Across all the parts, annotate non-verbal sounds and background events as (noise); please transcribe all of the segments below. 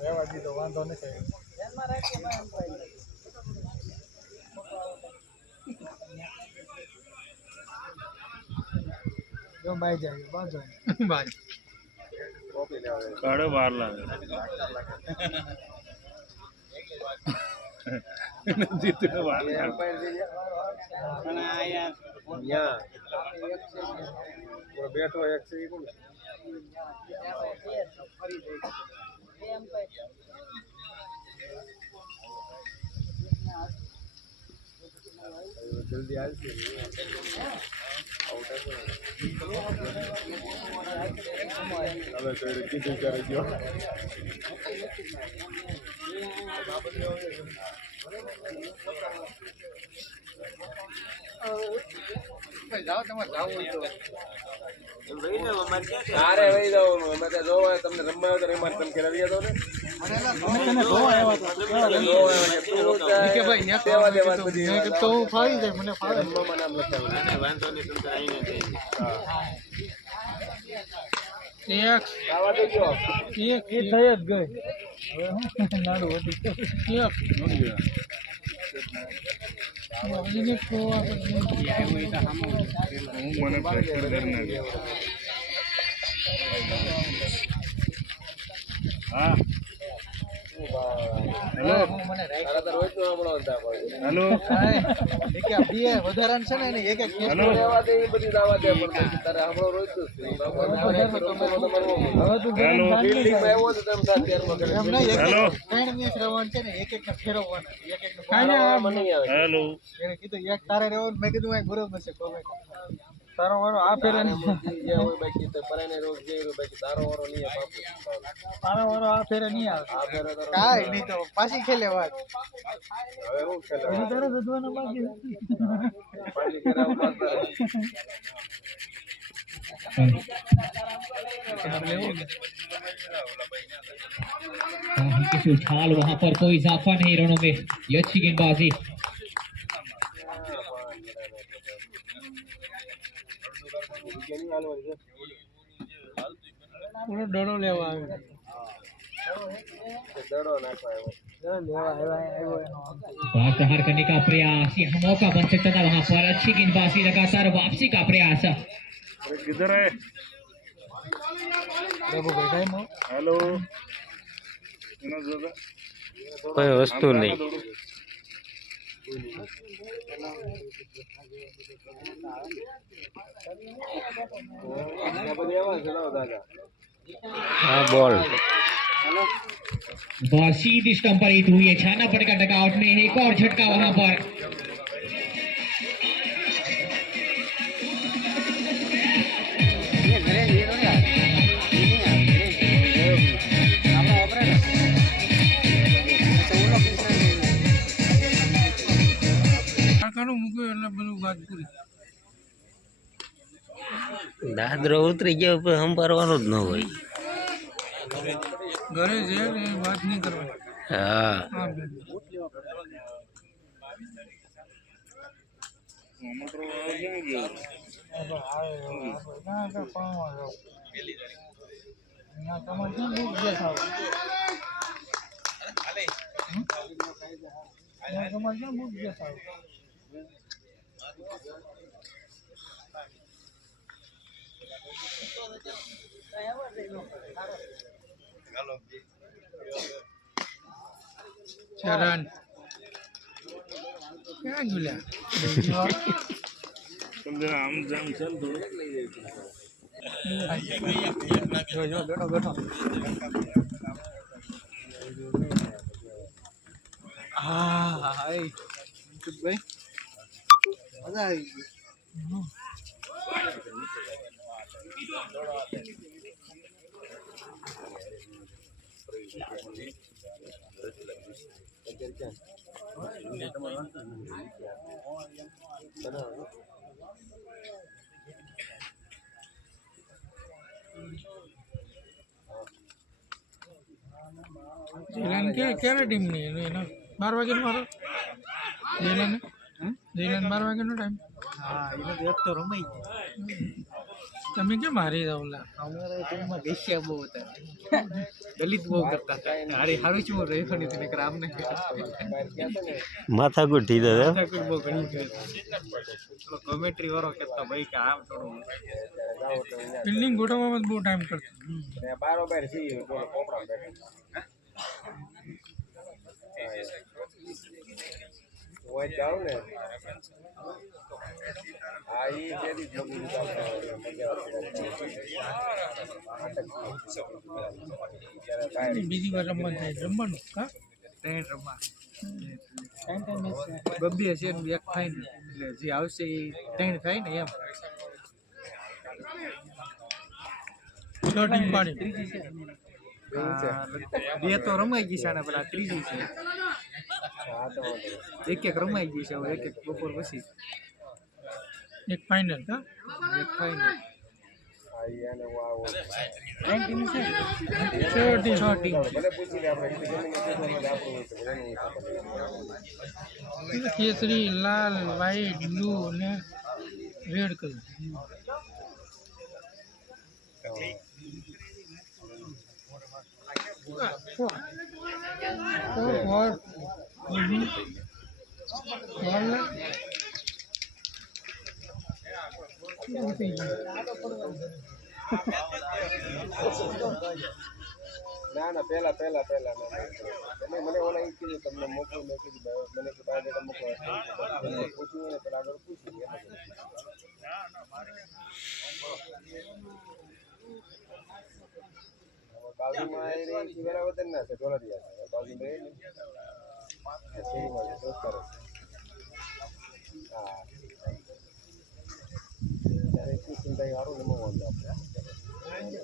રહેવા દીધો વાંધો નથી જો બાઈ જાય બાંધો બાય કાઢો બહાર લાગે. (laughs) બેઠો એક છે? જલ્દી આવશે હવે તો કીધું ત્યારે ગયો તારે વહી જવાનું અમે ત્યાં જોવા તમને રમવા તો રમવા તમે ને? અમે તને જોવા આવ્યા હતા તમે જોવા આવ્યા કે તું ત્યાં કે ભાઈ ન્યા સેવા દેવા તો બધી મેં કીધું તો હું ફાવી જાય મને ફાવે. રમવામાં નામ લખાવ્યું. એક આવા જો એક એ થઈ જ ગઈ. હવે હું નાડું વધી એક ખોવા મને હા. બે વધારાન છે ને એને એક એક હેલો. લેવા દે એ બધી દાવા દે પણ તારે હમણો રોજ તો હેલો તમારો હોમ. હવે તું હેલો. તમે સાત કરે. એમ નહીં એક હેલો. ત્રણ મેચ રવાન છે ને એક એક ને ફેરવવાના એક એક ને હેલો. એને કીધું એક તારે રહેવાનું. મેં કીધું આ બરોબર છે કોમે તારો વારો આ ફેરે નહીં જે હોય બાકી તો પરાણે રોજ જે હોય બાકી તારો વારો નહીં આવે બાપુ. તારો વારો આ ફેરે નહીં આવે આ ફેરે તારો કાંઈ નહીં તો પાછી ખેલે વાત હવે હું ખેલે હજી તારે શોધવાના બાકી પાછી કરાવ પાછા. की उछाल वहां पर कोई इजाफा नहीं रनों में ये अच्छी गेंदबाजी પૂરો ડરો લેવા આવે કે દડો નાખવા આવ્યો. લેવા આવ્યા આવ્યો એનો वहां प्रहार करने का प्रयास यहाँ मौका बन सकता था वहां पर अच्छी गेंदबाजी लगातार वापसी का प्रयास अरे किधर है પ્રભુભાઈ ટાઈમ हेलो એનો જોતા કોઈ વસ્તુ નહીં बोल। बॉल हिट हुई है। छाना पड़ का डकआउट में एक और झटका वहाँ पर। કાકાનું મૂક્યું એટલે બધું વાત પૂરી. દાદરો ઉતરી ગયો પછી સંભાળવાનું જ ન હોય. ઘરે છે એ વાત નહીં કરવાની. હા. હા બેન મોટરો ક્યાં ગયો ચરણ ક્યાં ગયું તમે જરા આમ જામ ચાલ થોડું જો જો બેઠો બેઠો હા હાય ભાઈ મજા આવી ક્યારે ટીમની એના બાર વાગે મારો? જયલાને જઈને બાર વાગ્યાનો ટાઈમ હા એને તો એક તો રમાઈ તમે કેમ હારી જાવ લા? અમારે ટીમમાં દેશિયા બહુ હતા. દલિત બહુ કરતા હતા. હારી હારું છું રહ્યો નહીં તને કર આમને માથાકૂટ થઈ બહુ ઘણી કરી કોમેન્ટ્રી વાળો કહેતા ભાઈ કે આમ થોડું ફિલ્ડિંગ ગોઠવવામાં બહુ ટાઈમ કરતો બારોબાર બેઠા. હોય જાવ ને. હા કેદી જમી બીજી વાર રમવા જાય. રમવાનું હા ત્રણ રમવા બબ્બી હશે ને એક થાય ને. એટલે જે આવશે એ ત્રણ થાય ને એમ. બે તો રમાઈ ગઈ છે અને પેલા ત્રીજી છે. એક એક રમાઈ ગઈ છે હવે એક એક બપોર પછી. એક ફાઇનલ હા એક ટીમ કેસરી લાલ વ્હાઈટ બ્લુ ને રેડ કલર ના ના પહેલા પહેલા પહેલા ના ના. મને ઓલા ઈ કીધું તમને મોકલું મેં કીધું મને કે બાયોડેટા મોકલો પૂછ્યું ને પેલા આગળ પૂછ્યું એમ જ. બાજુમાં એ રહી છે. વેરાવદર ના છે ઢોલરિયા બાજુમાં એ ને. છે, દોસ્તારો હા. ત્યારે ભાઈ હારું ને ન વાંધો આપણે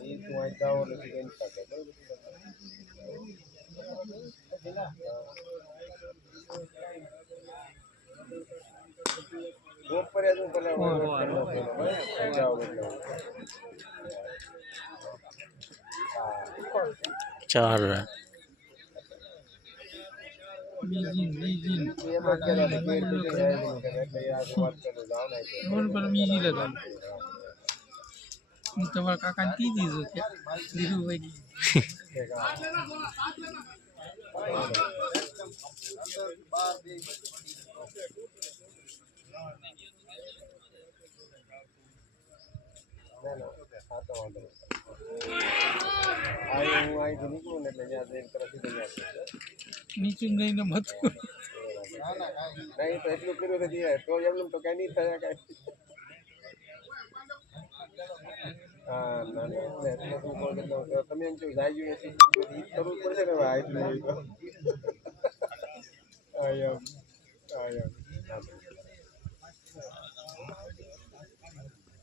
એ તું અહીં જાઓ એટલે તું એની સાથે બરોબર? બપોરે તું પેલા જાઓ એટલે ચાર રન બીજી બીજી એમાં કેરા તો ગેર તો જાય જ નહીં એટલે યાર વાત કરું જાઓ ને તમારા કીધી છું કે ધીરુભાઈ ના ના હા તો વાંધો આ હું અહીંથી નીકળું ને એટલે ત્યાં જઈને તરફ. નીચું જઈને મત નહીં તો એટલું કર્યું નથી તો એમનું તો કઈ નહીં થયા કઈ હા, ના તમે એમ કહો જાગ્યું નથી ઈ કરવું પડશે ને આટલું હા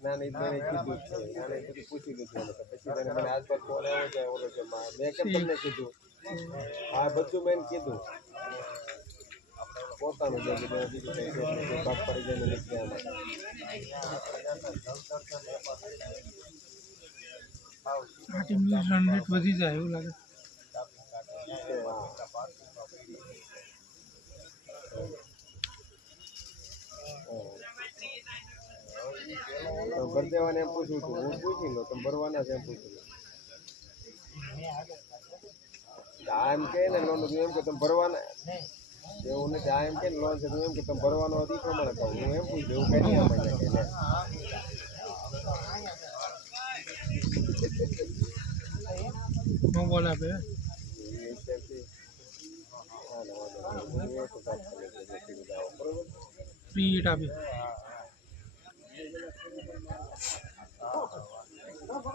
ના નહીં મેં કીધું જ છે ના નહીં બધું પૂછી લીધું એને તો પછી તને મને આસપાસ ફોન આવ્યો છે ઓલો કે મા- મેં કેમ તમને કીધું હા બધું મેં એને કીધું પોતાનું જે કીધું બીજું કંઈ છે નહીં. જે ભાગ પડી જાય ને નીકળે એમાં. આ ટીમની રન રેટ વધી જાય એવું લાગે તો ભરદેવાને એમ પૂછ્યું હતું હું પૂછી લો તમે ભરવાના છે એમ પૂછ્યું આ એમ કે ને લોન એમ કે તમે ભરવાના એવું નથી આ એમ કે લોન છે તું એમ કે તમે ભરવાનો હતી પ્રમાણે કહું હું એમ પૂછ્યું એવું કઈ નહીં કે લે. બોલ આપે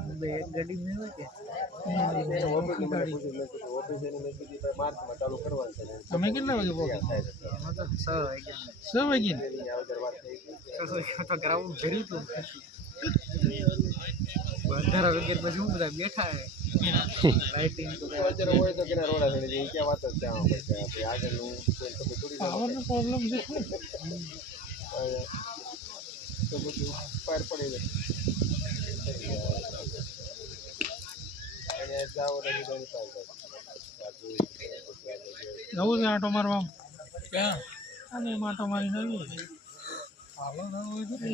હા હા ગાડી મેં કે તમે કેટલા વાગે પહોંચો? થાય છે છ વાગે ને? એની આ વગર વાત થઈ ગઈ. અત્યારે હોય તો કેના રોડા જાય વાત જ છે. આપણે આગળનું પાવરનો પ્રોબ્લેમ છે. તો બધું પાર પડી જાય અને જાઓ ને બીજાને પાર જાય. જવું છે આટો મારવા? ક્યાં? અને માટો મારી નવી હાલો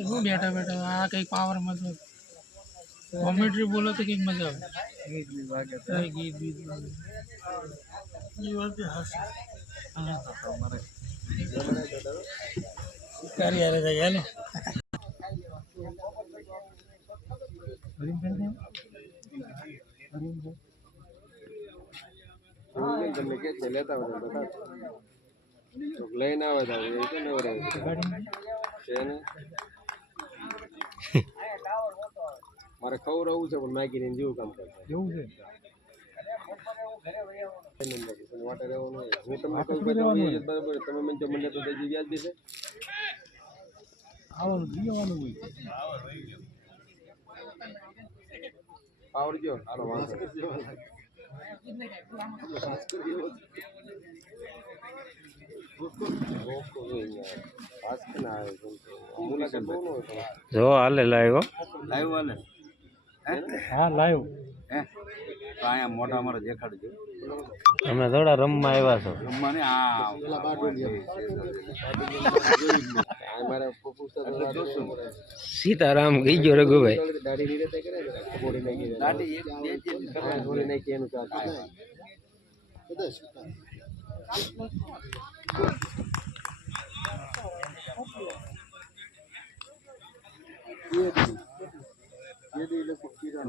શું બેઠા બેઠા? આ કંઈક પાવરમાં મજા કોમેન્ટ્રી બોલો તો કંઈક મજા આવે. ગીત ગીત કરી યારે જાય હાલો એવું નહીં તમને કે છે લેતા લઈને આવે કે ન આવે. છે ને પણ માગીને જેવું કામ કરતા એવું છે. હું તમને કહું બરાબર તમે મને જો મને તો હજી વ્યાજબી છે આવવાનું હોય આવડજો હાલો. ઓકે, જોઈએ. પાસ કે હાલે આવે લાઈવ બહુ હે હોય તમારે. જો હાલે લાવ્યો હા લાઈવ તમે થોડા રમવા આવ્યા છો. સીતારામ ગઈ ગયો રઘુભાઈ.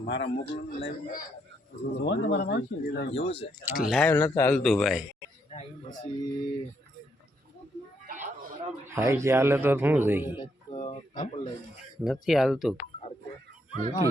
મારા ની રીતે ચાલતું. લાઈવ નતા હાલતું ભાઈ. હાઈ જે હાલે તો શું થઈ નથી હાલતું. નથી